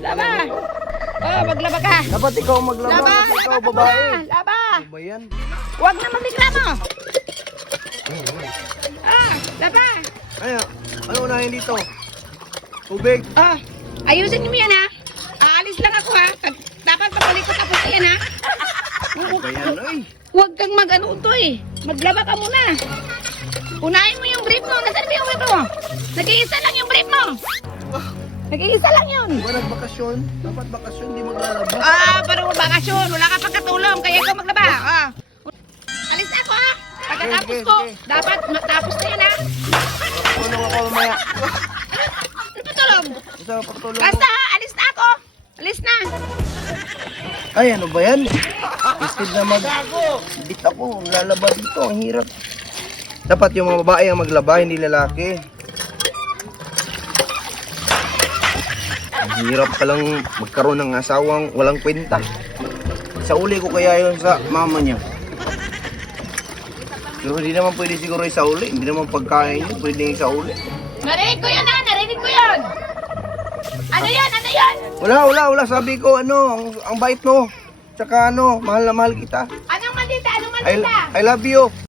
Laba! Oh, maglaba ka! Dapat ikaw maglaba. Laba! Ikaw, Laba ka babae. muna! Laba! Ano ba yan? Huwag na magreklamo! Laba! Ay, ano unahin dito? Tubig. Oh, ayusin niyo yan ha! Aalis lang ako ha! Dapat pabalik ko tapos yan ha! Ano ba yan, ay? Huwag kang mag-ano ito eh! Maglaba ka muna! Unahin mo yung brief mo! Nasaan ba yung brief mo? Nag-iisa lang yung brief mo! Nag-iisa lang yun! Diba nagbakasyon? Dapat bakasyon, di maglalaba. Parang bakasyon. Wala ka pang katulong. Kaya ikaw maglaba. Alis na ako ha. Pagkatapos Okay, ko, okay. dapat matapos na yan ha. Tulong ako mamaya. Ano pa tulong? Basta patulong Basta mo. ha, alis na ako. Alis na. Ay, ano ba yan? Instead na mag-bit ako, lalaba dito. Ang hirap. Dapat yung mga babae ang maglaba, hindi lalaki. Ang hirap palang magkaroon ng asawang walang kwenta. Sa uli ko kaya yun sa mama niya. Pero hindi naman pwede siguro sa uli. Hindi naman pagkain yun, pwede sa uli. Narinig ko yun ha. Narinig ko yun. Ano yan? Ano yan? Wala. Sabi ko, ang bait mo. Tsaka mahal na mahal kita. Anong maldita? Anong maldita? I love you.